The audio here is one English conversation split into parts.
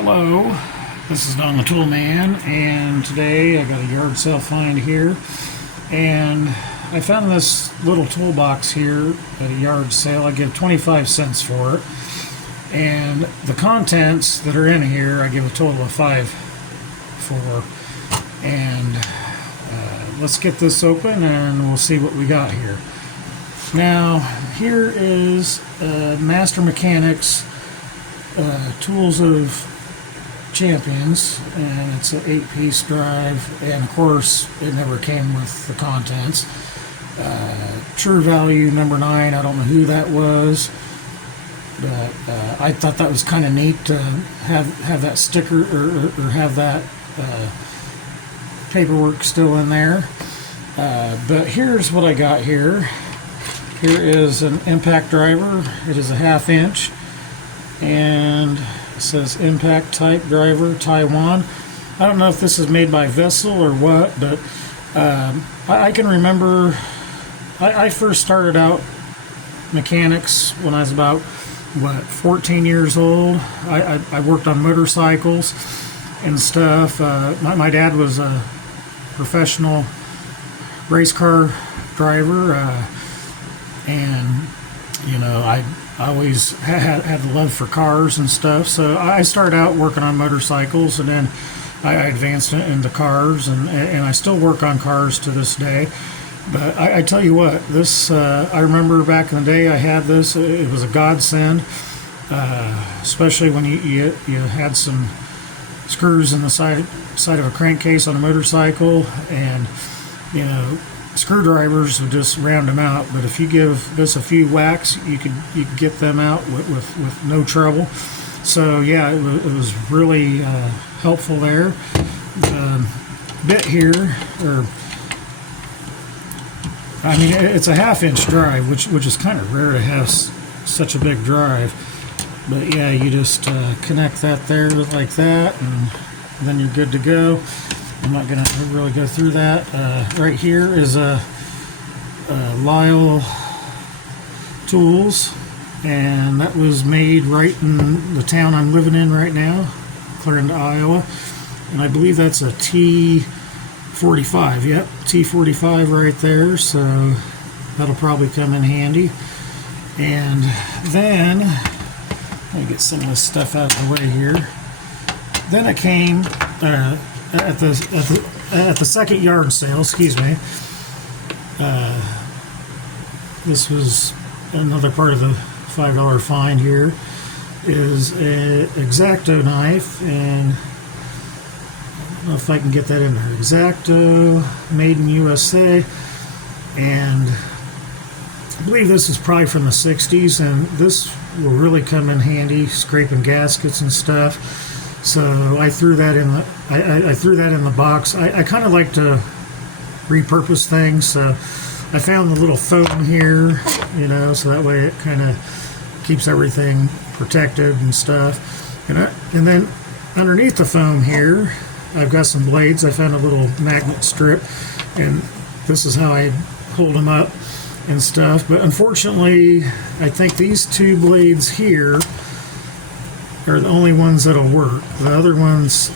Hello, this is Don the Tool Man, and today I got a yard sale find here, and I found this little toolbox here at a yard sale. I give 25 cents for it, and the contents that are in here I give a total of 5 for. And let's get this open and we'll see what we got here. Now here is Master Mechanics Tools of Champions, and it's an 8-piece drive, and of course it never came with the contents. True Value number 9, I don't know who that was, but I thought that was kind of neat to have that sticker or have that paperwork still in there. But here's what I got here. Here is an impact driver. It is a 1/2 inch, and it says impact type driver Taiwan. I don't know if this is made by Vessel or what, but I can remember I first started out mechanics when I was about 14 years old. I worked on motorcycles and stuff. My dad was a professional race car driver, and you know, I always had the love for cars and stuff, so I started out working on motorcycles, and then I advanced into cars, and I still work on cars to this day. But I tell you what, this I remember back in the day I had this. It was a godsend, especially when you had some screws in the side of a crankcase on a motorcycle, and you know, screwdrivers would just round them out. But if you give this a few whacks, you could get them out with no trouble. So yeah, it was really helpful there. The bit here, I mean, it's a 1/2 inch drive, which is kind of rare to have such a big drive. But yeah, you just connect that there like that, and then you're good to go. I'm not going to really go through that. Right here is a Lyle Tools, and that was made right in the town I'm living in right now, Clarendon, Iowa. And I believe that's a T45. Yep, T45 right there, so that'll probably come in handy. And then let me get some of this stuff out of the way here. Then it came at the second yard sale. Excuse me. This was another part of the $5 find. Here is a Xacto knife, and I don't know if I can get that in there. Xacto, made in USA, and I believe this is probably from the 60s, and this will really come in handy scraping gaskets and stuff. So I threw that in the I threw that in the box. I kind of like to repurpose things, so I found the little foam here, you know, so that way it kind of keeps everything protected and stuff. And then underneath the foam here, I've got some blades. I found a little magnet strip, and this is how I hold them up and stuff. But unfortunately, I think these 2 blades here are the only ones that'll work. The other ones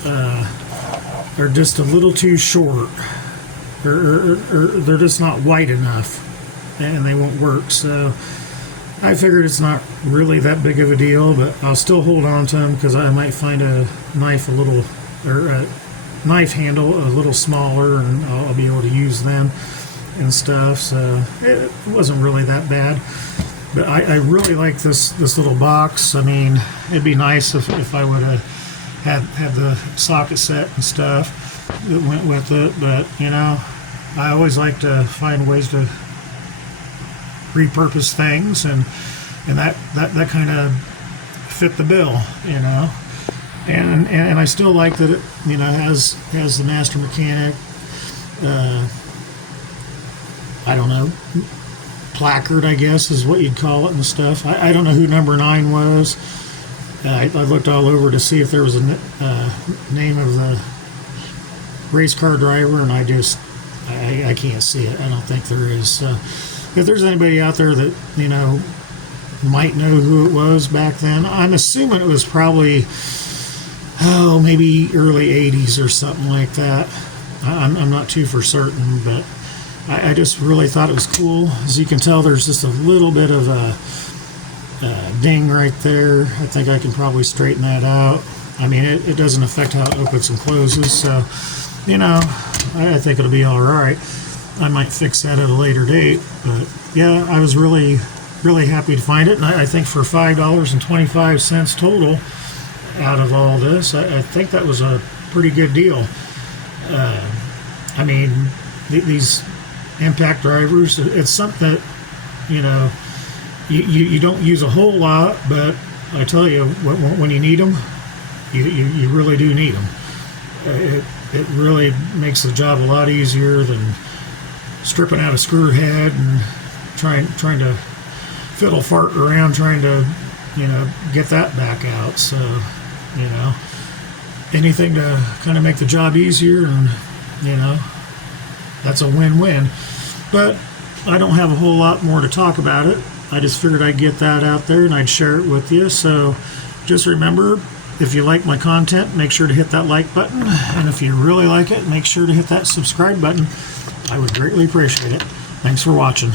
are just a little too short, or they're just not wide enough, and they won't work. So I figured it's not really that big of a deal, but I'll still hold on to them because I might find a knife a knife handle a little smaller, and I'll be able to use them and stuff. So it wasn't really that bad. But I really like this little box. I mean, it'd be nice if I would have had the socket set and stuff that went with it. But you know, I always like to find ways to repurpose things, and that kind of fit the bill, you know. And I still like that it, you know, has the Master Mechanic, I don't know, placard, I guess is what you'd call it and stuff. I don't know who number 9 was. I looked all over to see if there was a name of the race car driver, and I can't see it. I don't think there is. So if there's anybody out there that, you know, might know who it was back then. I'm assuming it was probably oh, maybe early 80s or something like that. I'm not too for certain, but I just really thought it was cool. As you can tell, there's just a little bit of a ding right there. I think I can probably straighten that out. I mean, it doesn't affect how it opens and closes, so, you know, I think it'll be all right. I might fix that at a later date, but yeah, I was really happy to find it, and I think for $5.25 total out of all this, I think that was a pretty good deal. I mean, these impact drivers, it's something that, you know, you don't use a whole lot, but I tell you, when you need them, you really do need them. It really makes the job a lot easier than stripping out a screw head and trying to fiddle fart around trying to, you know, get that back out. So, you know, anything to kind of make the job easier, and, you know, that's a win-win. But I don't have a whole lot more to talk about it. I just figured I'd get that out there and I'd share it with you. So just remember, if you like my content, make sure to hit that like button. And if you really like it, make sure to hit that subscribe button. I would greatly appreciate it. Thanks for watching.